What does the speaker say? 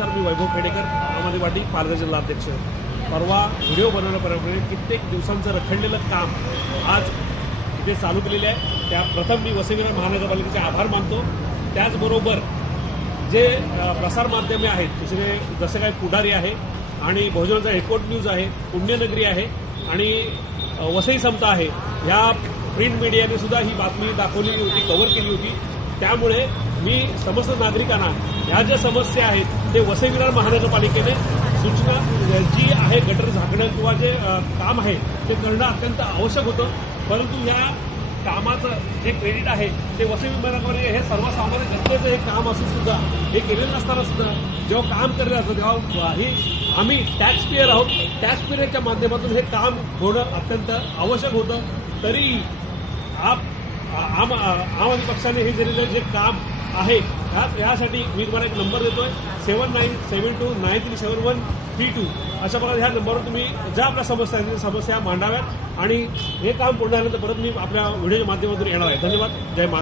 नमस्कार, मी वैभव खेडेकर, आम आदमी पार्टी पालघर जिल्हा अध्यक्ष. परवा व्हिडिओ बनवण्यापर्यंत कित्येक दिवसांचं रखडलेलं काम आज इथे चालू केलेलं आहे. त्या प्रथम मी वसई विरार महानगरपालिकेचे आभार मानतो. त्याचबरोबर जे प्रसारमाध्यमे आहेत, दुसरे जसे काही पुढारी आहे आणि बहुजनाचा हेडकोट न्यूज आहे, पुण्यनगरी आहे आणि वसई समता आहे, ह्या प्रिंट मीडियाने सुद्धा ही बातमी दाखवली होती, कव्हर केली होती. त्यामुळे मी समस्त नागरिकांना ह्या ज्या समस्या आहेत ते वसई विरार महानगरपालिकेने सूचना जी आहे गटर झाकणं किंवा जे काम आहे ते करणं अत्यंत आवश्यक होतं. परंतु या कामाचं जे क्रेडिट आहे ते वसई विभागामध्ये हे सर्वसामान्य जनतेचं हे काम असून सुद्धा हे केलेलं नसताना सुद्धा जेव्हा काम करत असतं तेव्हा ही आम्ही टॅक्सपेयर आहोत. टॅक्सपेयरच्या माध्यमातून हे काम होणं अत्यंत आवश्यक होतं. तरी आम आदमी पक्षाने हे केलेलं जे काम आहे यासाठी मी तुम्हाला एक नंबर देतोय, 7972937132. अशा प्रकारे ह्या नंबरवर तुम्ही ज्या आपल्या समस्या मांडाव्यात आणि हे काम पूर्ण झाल्यानंतर परत मी आपल्या व्हिडिओच्या माध्यमातून येणार आहे. धन्यवाद. जय महाराष्ट्र.